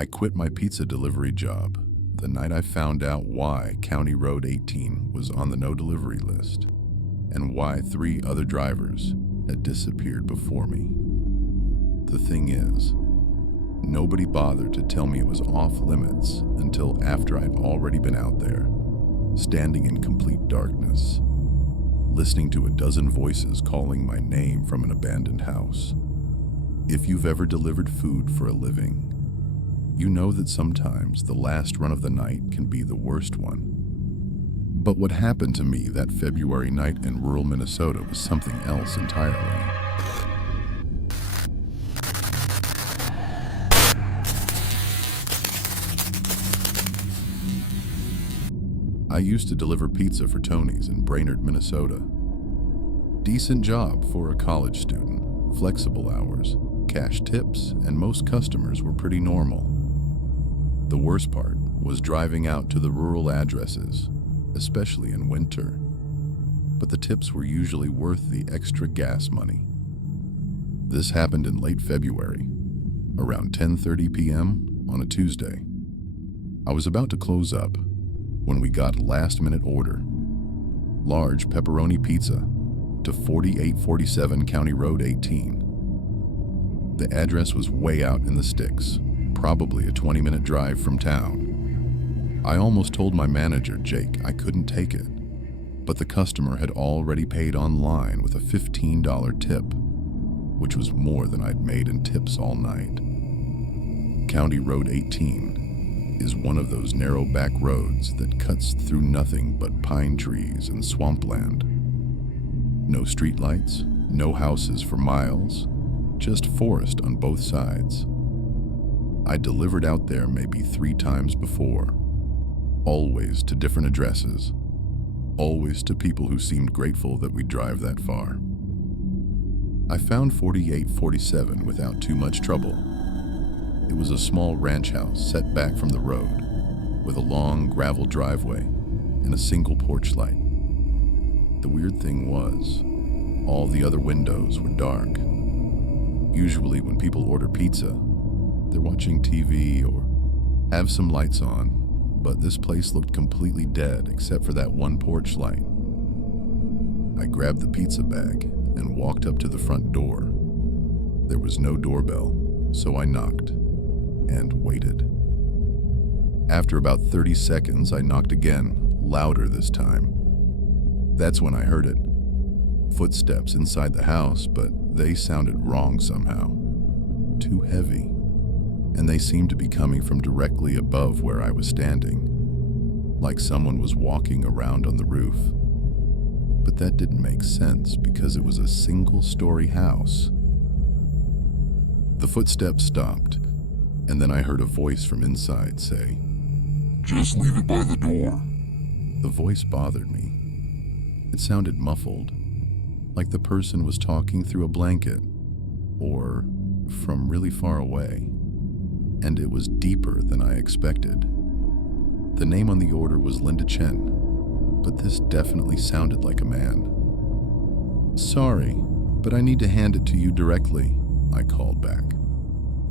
I quit my pizza delivery job the night I found out why County Road 18 was on the no delivery list and why 3 other drivers had disappeared before me. The thing is, nobody bothered to tell me it was off limits until after I'd already been out there, standing in complete darkness, listening to a dozen voices calling my name from an abandoned house. If you've ever delivered food for a living, you know that sometimes the last run of the night can be the worst one. But what happened to me that February night in rural Minnesota was something else entirely. I used to deliver pizza for Tony's in Brainerd, Minnesota. Decent job for a college student, flexible hours, cash tips, and most customers were pretty normal. The worst part was driving out to the rural addresses, especially in winter. But the tips were usually worth the extra gas money. This happened in late February, around 10:30 p.m. on a Tuesday. I was about to close up when we got a last-minute order. Large pepperoni pizza to 4847 County Road 18. The address was way out in the sticks, probably a 20-minute drive from town. I almost told my manager, Jake, I couldn't take it, but the customer had already paid online with a $15 tip, which was more than I'd made in tips all night. County Road 18 is one of those narrow back roads that cuts through nothing but pine trees and swampland. No streetlights, no houses for miles, just forest on both sides. I delivered out there maybe 3 times before, always to different addresses, always to people who seemed grateful that we'd drive that far. I found 4847 without too much trouble. It was a small ranch house set back from the road, with a long gravel driveway and a single porch light. The weird thing was, all the other windows were dark. Usually when people order pizza, they're watching TV or have some lights on, but this place looked completely dead except for that one porch light. I grabbed the pizza bag and walked up to the front door. There was no doorbell, so I knocked and waited. After about 30 seconds, I knocked again, louder this time. That's when I heard it. Footsteps inside the house, but they sounded wrong somehow. Too heavy. And they seemed to be coming from directly above where I was standing, like someone was walking around on the roof. But that didn't make sense because it was a single-story house. The footsteps stopped, and then I heard a voice from inside say, "Just leave it by the door." The voice bothered me. It sounded muffled, like the person was talking through a blanket, or from really far away. And it was deeper than I expected. The name on the order was Linda Chen, but this definitely sounded like a man. "Sorry, but I need to hand it to you directly," I called back.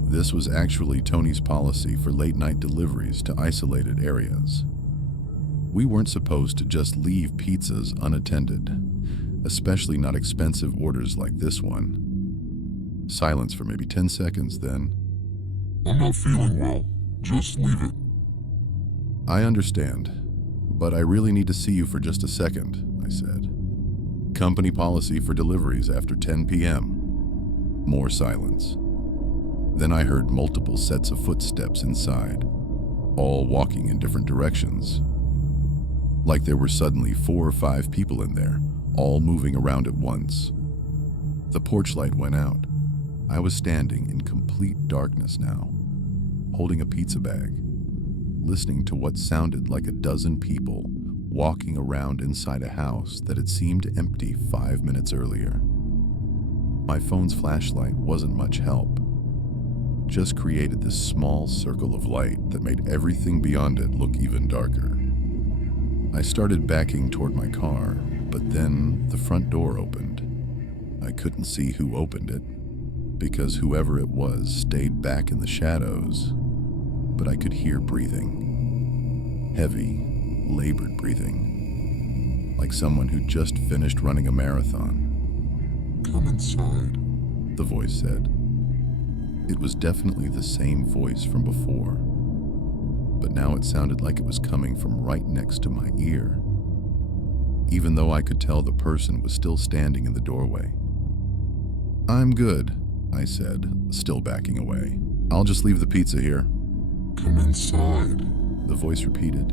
This was actually Tony's policy for late-night deliveries to isolated areas. We weren't supposed to just leave pizzas unattended, especially not expensive orders like this one. Silence for maybe 10 seconds, then, "I'm not feeling well. Just leave it." "I understand, but I really need to see you for just a second," I said. "Company policy for deliveries after 10 p.m. More silence. Then I heard multiple sets of footsteps inside, all walking in different directions. Like there were suddenly 4 or 5 people in there, all moving around at once. The porch light went out. I was standing in complete darkness now, holding a pizza bag, listening to what sounded like a dozen people walking around inside a house that had seemed empty 5 minutes earlier. My phone's flashlight wasn't much help, just created this small circle of light that made everything beyond it look even darker. I started backing toward my car, but then the front door opened. I couldn't see who opened it, because whoever it was stayed back in the shadows. but I could hear breathing. Heavy, labored breathing. Like someone who just finished running a marathon. Come inside. The voice said. It was definitely the same voice from before, but now it sounded like it was coming from right next to my ear, even though I could tell the person was still standing in the doorway. "I'm good," I said, still backing away. "I'll just leave the pizza here." Come inside. The voice repeated,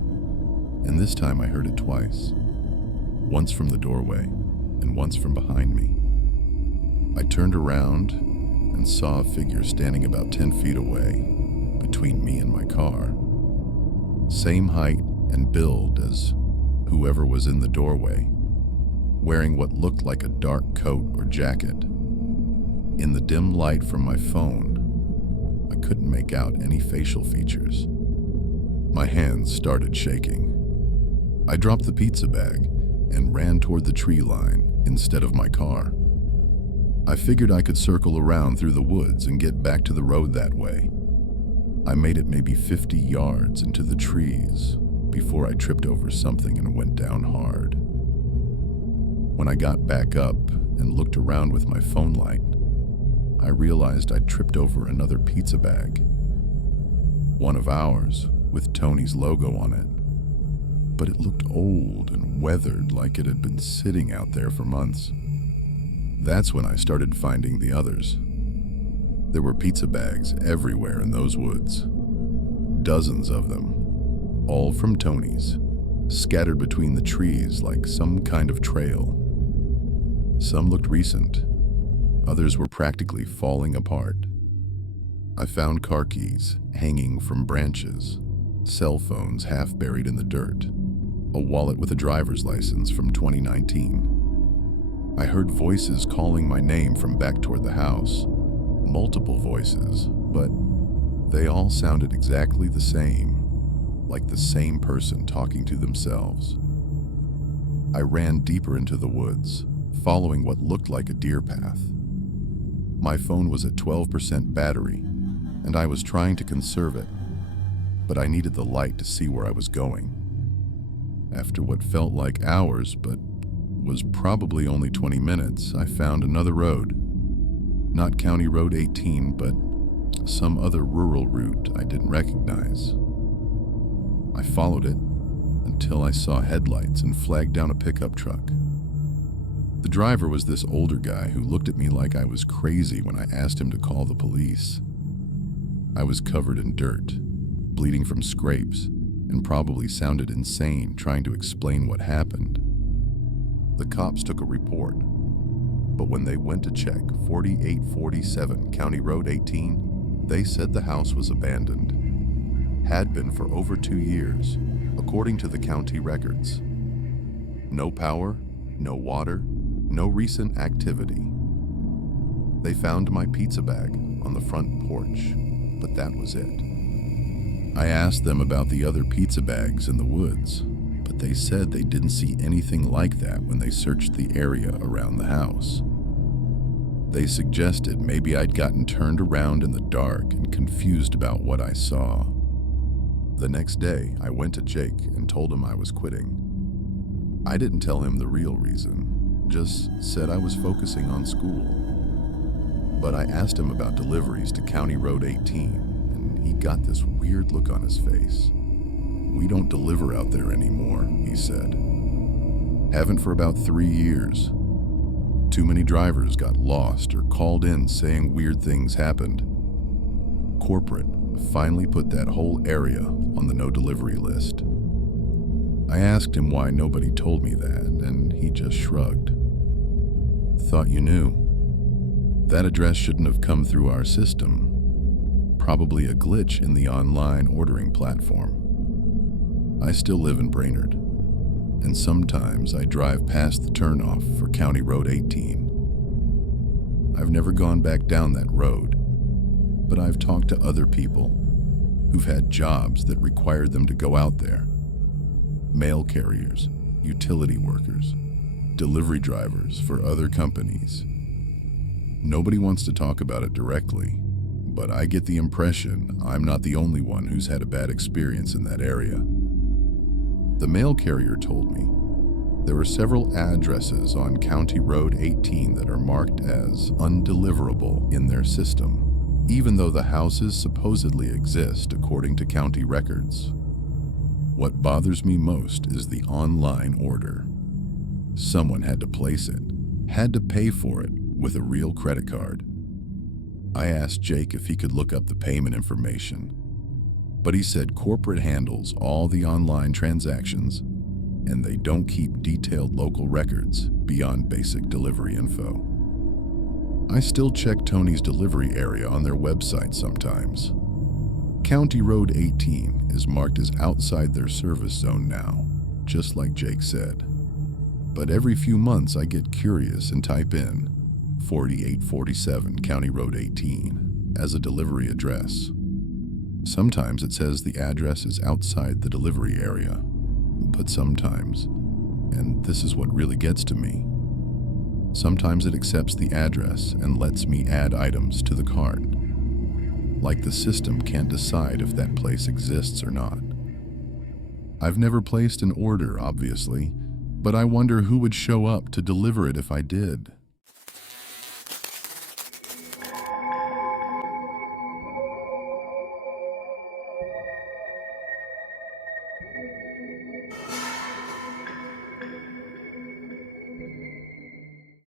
and this time I heard it twice, once from the doorway and once from behind me. I turned around and saw a figure standing about 10 feet away, between me and my car. Same height and build as whoever was in the doorway, wearing what looked like a dark coat or jacket. In the dim light from my phone, I couldn't make out any facial features. My hands started shaking. I dropped the pizza bag and ran toward the tree line instead of my car. I figured I could circle around through the woods and get back to the road that way. I made it maybe 50 yards into the trees before I tripped over something and went down hard. When I got back up and looked around with my phone light, I realized I'd tripped over another pizza bag. One of ours, with Tony's logo on it. But it looked old and weathered, like it had been sitting out there for months. That's when I started finding the others. There were pizza bags everywhere in those woods. Dozens of them, all from Tony's, scattered between the trees like some kind of trail. Some looked recent. Others were practically falling apart. I found car keys hanging from branches, cell phones half buried in the dirt, a wallet with a driver's license from 2019. I heard voices calling my name from back toward the house. Multiple voices, but they all sounded exactly the same, like the same person talking to themselves. I ran deeper into the woods, following what looked like a deer path. My phone was at 12% battery, and I was trying to conserve it, but I needed the light to see where I was going. After what felt like hours, but was probably only 20 minutes, I found another road. Not County Road 18, but some other rural route I didn't recognize. I followed it until I saw headlights and flagged down a pickup truck. The driver was this older guy who looked at me like I was crazy when I asked him to call the police. I was covered in dirt, bleeding from scrapes, and probably sounded insane trying to explain what happened. The cops took a report, but when they went to check 4847 County Road 18, they said the house was abandoned. Had been for over 2 years, according to the county records. No power, no water, no recent activity. They found my pizza bag on the front porch, but that was it. I asked them about the other pizza bags in the woods, but they said they didn't see anything like that when they searched the area around the house. They suggested maybe I'd gotten turned around in the dark and confused about what I saw. The next day, I went to Jake and told him I was quitting. I didn't tell him the real reason, just said I was focusing on school. But I asked him about deliveries to County Road 18, and he got this weird look on his face. "We don't deliver out there anymore," he said. "Haven't for about 3 years. Too many drivers got lost or called in saying weird things happened. Corporate finally put that whole area on the no delivery list." I asked him why nobody told me that, and he just shrugged. "Thought you knew. That address shouldn't have come through our system. Probably a glitch in the online ordering platform. I still live in Brainerd, and sometimes I drive past the turnoff for County Road 18. I've never gone back down that road, but I've talked to other people who've had jobs that required them to go out there. Mail carriers, utility workers, delivery drivers for other companies. Nobody wants to talk about it directly, but I get the impression I'm not the only one who's had a bad experience in that area. The mail carrier told me there are several addresses on County Road 18 that are marked as undeliverable in their system, even though the houses supposedly exist according to county records. What bothers me most is the online order. Someone had to place it, had to pay for it with a real credit card. I asked Jake if he could look up the payment information, but he said corporate handles all the online transactions and they don't keep detailed local records beyond basic delivery info. I still check Tony's delivery area on their website sometimes. County Road 18 is marked as outside their service zone now, just like Jake said. But every few months I get curious and type in 4847 County Road 18 as a delivery address. Sometimes it says the address is outside the delivery area, but sometimes, and this is what really gets to me, sometimes it accepts the address and lets me add items to the cart. Like the system can't decide if that place exists or not. I've never placed an order, obviously, but I wonder who would show up to deliver it if I did.